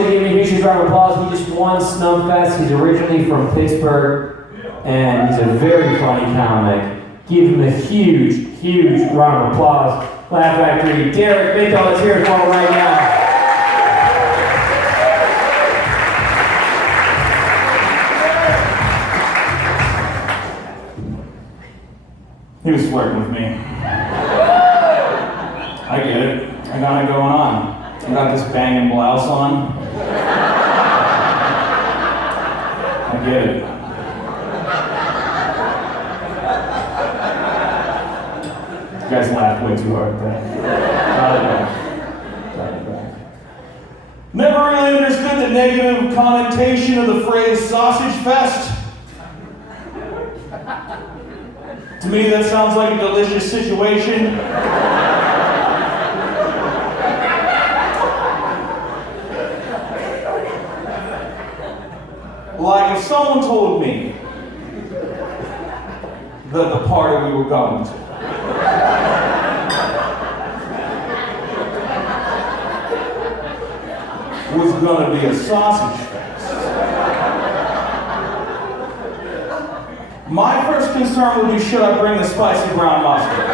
you to give me a huge round of applause. He just won Snubfest. He's originally from Pittsburgh, and he's a very funny comic. Give him a huge, huge round of applause. Laugh Factory, Derek Minto, let's hear it for him right now. He was flirting with me. I get it. I got it going on. I got this banging blouse on. I get it. You guys laughed way too hard then. Got it back. Never really understood the negative connotation of the phrase sausage fest. To me, that sounds like a delicious situation. Like if someone told me that the party we were going to was gonna be a sausage fest. My first concern would be, should I bring the spicy brown mustard?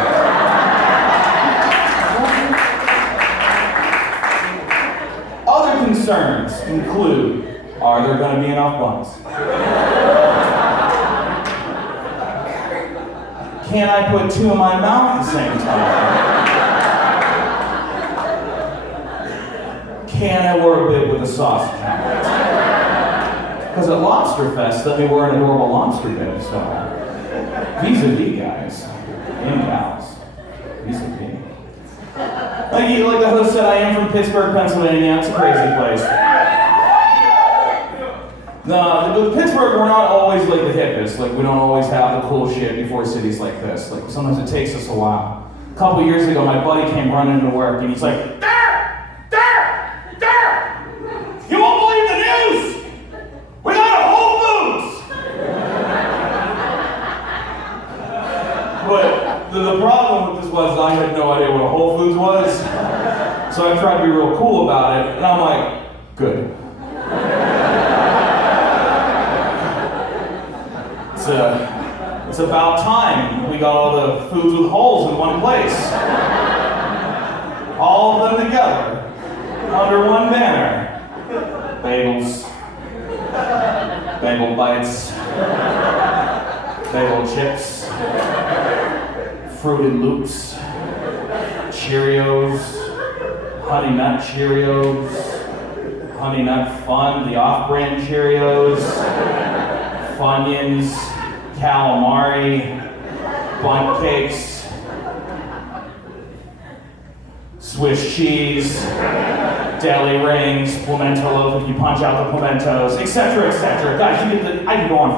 Other concerns include, are there going to be enough buns? Can I put two in my mouth at the same time? Can I wear a bib with a sausage? Because at Lobster Fest, let me wear an adorable lobster bib, so vis-a-vis, guys and gals, vis-a-vis. Like the host said, I am from Pittsburgh, Pennsylvania. It's a crazy place. No, Pittsburgh, we're not always like the hippest. Like, we don't always have the cool shit before cities like this. Like, sometimes it takes us a while. A couple years ago, my buddy came running to work, and he's like, you won't believe the news! We got a Whole Foods! But the problem with this was I had no idea what a Whole Foods was. So I tried to be real cool about it, and I'm like, good. It's about time we got all the foods with holes in one place. All of them together, under one banner. Bagels, bagel bites, bagel chips, Fruited Loops, Cheerios, Honey Nut Cheerios, Honey Nut Fun, the off-brand Cheerios, Funyuns, calamari, bundt cakes, Swiss cheese, deli rings, pimento loaf if you punch out the pimentos, etc., etc. Guys, I could go on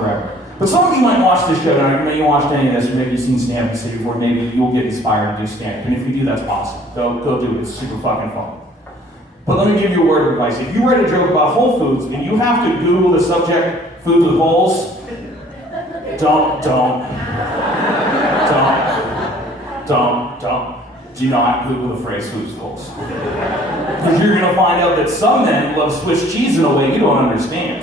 forever. But some of you might watch this show, and maybe you watched any of this, or maybe you've seen stand-up in the city before, maybe you'll get inspired to do stand-up. And if you do, that's awesome. Go do it. It's super fucking fun. But let me give you a word of advice. If you write a joke about Whole Foods, and you have to Google the subject, foods with holes, do not Google the phrase foods with holes. Because you're going to find out that some men love Swiss cheese in a way you don't understand.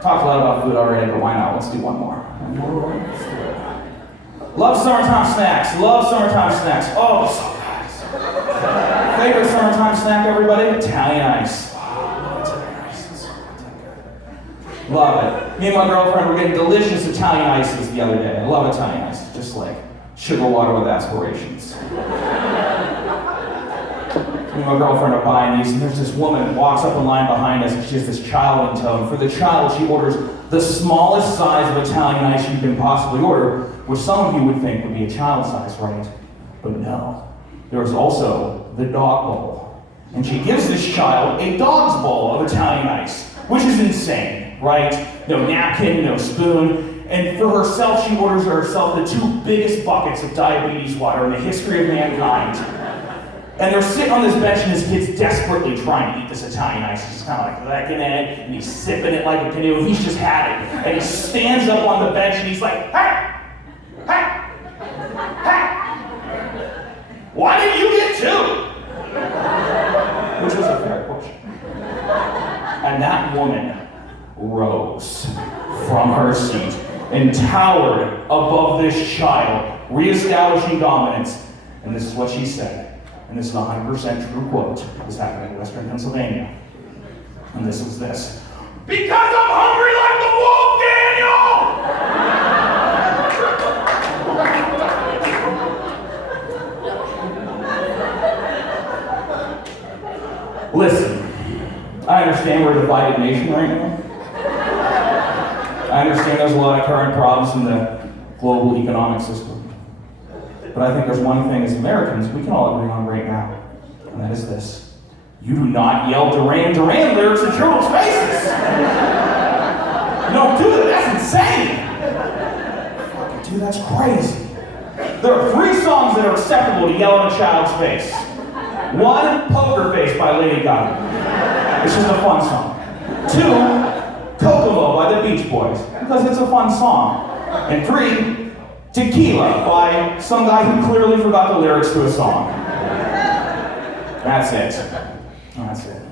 Talked a lot about food already, but why not? Let's do one more. Love summertime snacks. Oh, so good. Favorite summertime snack, everybody? Italian ice. Love it. Me and my girlfriend were getting delicious Italian ices the other day. I love Italian ice. Just like sugar water with aspirations. Me and my girlfriend are buying these, and there's this woman that walks up in line behind us, and she has this child in tow. And for the child, she orders the smallest size of Italian ice you can possibly order, which some of you would think would be a child size, right? But no. There's also the dog bowl. And she gives this child a dog's bowl of Italian ice, which is insane, right? No napkin, no spoon. And for herself, she orders herself the 2 biggest buckets of diabetes water in the history of mankind. And they're sitting on this bench, and this kid's desperately trying to eat this Italian ice. He's just kind of like licking it, and he's sipping it like a canoe, and he's just had it. And he stands up on the bench, and he's like, hey! Why did you get 2? Which was a fair question. And that woman rose from her seat and towered above this child, reestablishing dominance. And this is what she said. And this is a 100% true quote. This happened in Western Pennsylvania. And this was this. Because I'm hungry like the wolf, Daniel! Listen, I understand we're a divided nation right now. I understand there's a lot of current problems in the global economic system. But I think there's one thing as Americans we can all agree on right now, and that is this. You do not yell Duran Duran lyrics at children's faces! You don't do that, that's insane! Fucking dude, that's crazy. There are 3 songs that are acceptable to yell in a child's face. 1, Poker Face by Lady Gaga. It's just a fun song. 2, Kokomo by the Beach Boys, because it's a fun song. And 3, Tequila by some guy who clearly forgot the lyrics to a song. That's it. That's it.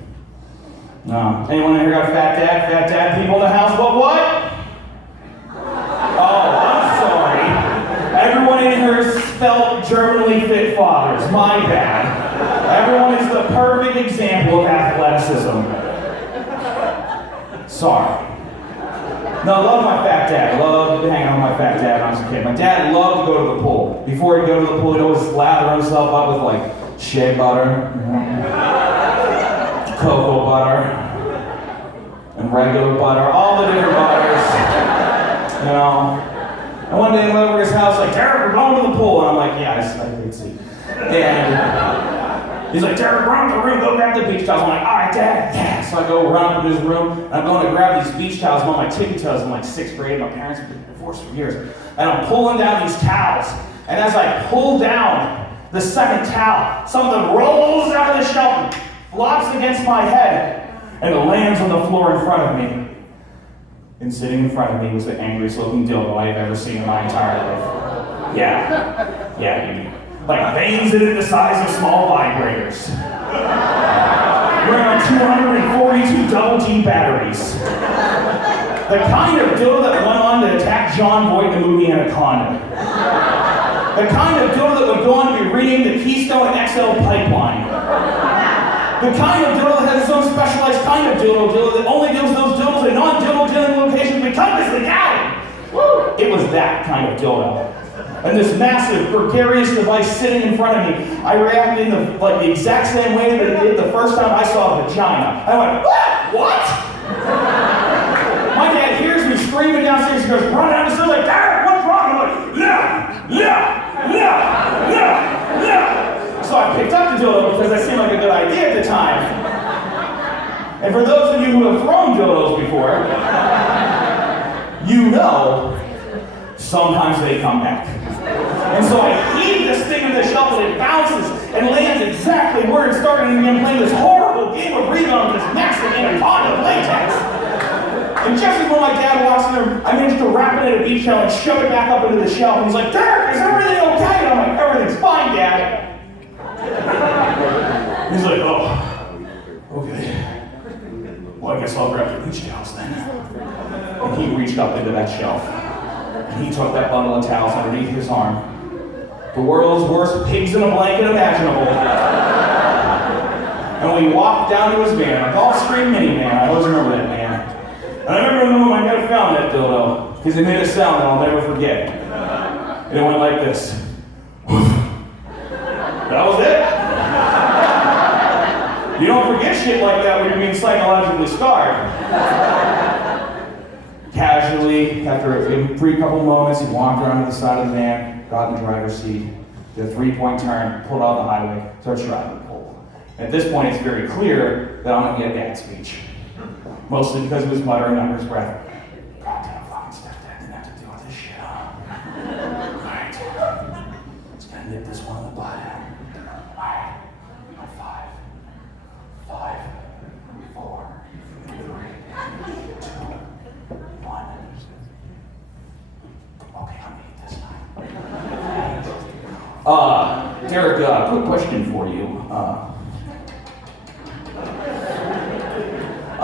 Anyone in here got fat dad? Fat dad people in the house? What? Oh, I'm sorry. Everyone in here is spelled Germanly fit fathers. My bad. Everyone is the perfect example of athleticism. Sorry. No, I love my fat dad. I loved hanging out with my fat dad when I was a kid. My dad loved to go to the pool. Before he'd go to the pool, he'd always lather himself up with like shea butter, cocoa butter, and regular butter, all the different butters, you know. And one day I went over to his house like, Derek, we're going to the pool. And I'm like, yeah, I can see. And he's like, Derek, run to the room, go grab the beach towels. I'm like, all right, Dad, yeah. So I go run up in his room, and I'm going to grab these beach towels. I'm on my tippy toes in like 6th grade. My parents have been divorced for years. And I'm pulling down these towels. And as I pull down the second towel, something rolls out of the shelf and flops against my head, and it lands on the floor in front of me. And sitting in front of me was the angriest looking dildo I have ever seen in my entire life. Yeah, dude. Like veins in it the size of small vibrators. Wearing on 242 double D batteries. The kind of dildo that went on to attack John Voight in the movie Anaconda. The kind of dildo that would go on to be renamed the Keystone XL Pipeline. The kind of dildo that has its own specialized kind of dildo that only gives those dildos a non-dildo dealing location because it's legality. It was that kind of dildo. And this massive, gregarious device sitting in front of me, I reacted in the exact same way that it did the first time I saw a vagina. I went, what? My dad hears me screaming downstairs. He goes, run down the stairs like, Derek, what's wrong? I'm like, yeah. So I picked up the dildo because that seemed like a good idea at the time. And for those of you who have thrown dildos before, you know, sometimes they come back. And so I heave this thing to the shelf and it bounces and lands exactly where it started, and I'm playing this horrible game of rebound with this massive anaconda of latex. And just as when my dad walks in there, I managed to wrap it in a beach towel and shove it back up into the shelf. And he's like, Derek, is everything okay? And I'm like, everything's fine, Dad. He's like, oh, okay. Well, I guess I'll grab the beach towels then. And he reached up into that shelf. And he took that bundle of towels underneath his arm. The world's worst pigs in a blanket imaginable. And we walked down to his van, a Gulfstream minivan. I always remember that van. And I remember the moment my dad found that dildo, because it made a sound that I'll never forget. And it went like this. That was it. You don't forget shit like that when you're being psychologically scarred. Casually, after a brief couple moments, he walked around to the side of the van, got in the driver's seat, did a 3-point turn, pulled out the highway, started driving the pole. At this point, it's very clear that I'm gonna get Dad's speech. Mostly because he was muttering under his breath. Goddamn fucking stepdad didn't have to deal with this shit, huh? Alright. Just gonna nip this one in the butt. Alright. 5, 4, 3, 2, 1. Okay, I'm gonna eat this time. Derek, quick question for you.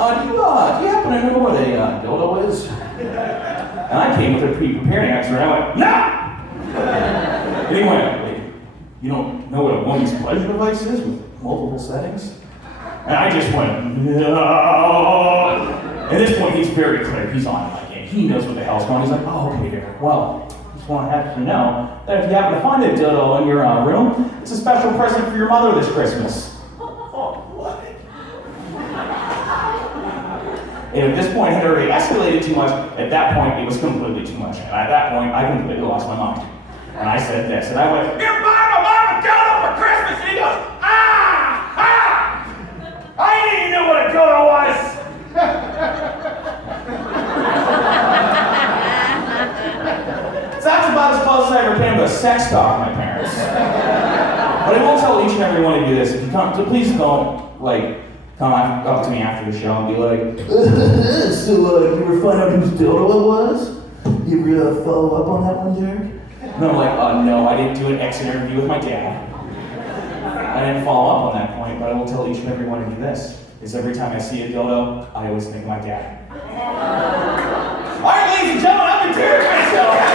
Do you happen to know what a dildo is? And I came with a pre-prepared answer, and I went, no! And he went, wait, you don't know what a woman's pleasure device is with multiple settings? And I just went, no! At this point, he's very clear. He's on my game. He knows what the hell's going on. He's like, oh, okay, Derek. Well, I just want to have you know that if you happen to find a dildo in your room, it's a special present for your mother this Christmas. And at this point, it had already escalated too much. At that point, it was completely too much. And at that point, I completely lost my mind. And I said this, and I went, "You're buying my mom a dildo for Christmas!" And he goes, "Ah! I didn't even know what a dildo was!" So that's about as close as I ever came to a sex talk with my parents. But I will tell each and every one of you this: if you come, so please don't come up to me after the show and be like, "So you ever find out whose dildo it was? You ever follow up on that one, Derek?" And I'm like, no, I didn't do an exit interview with my dad. I didn't follow up on that point, but I will tell each and every one of you this, is every time I see a dildo, I always think of my dad. All right, ladies and gentlemen, I'm Derek Minto.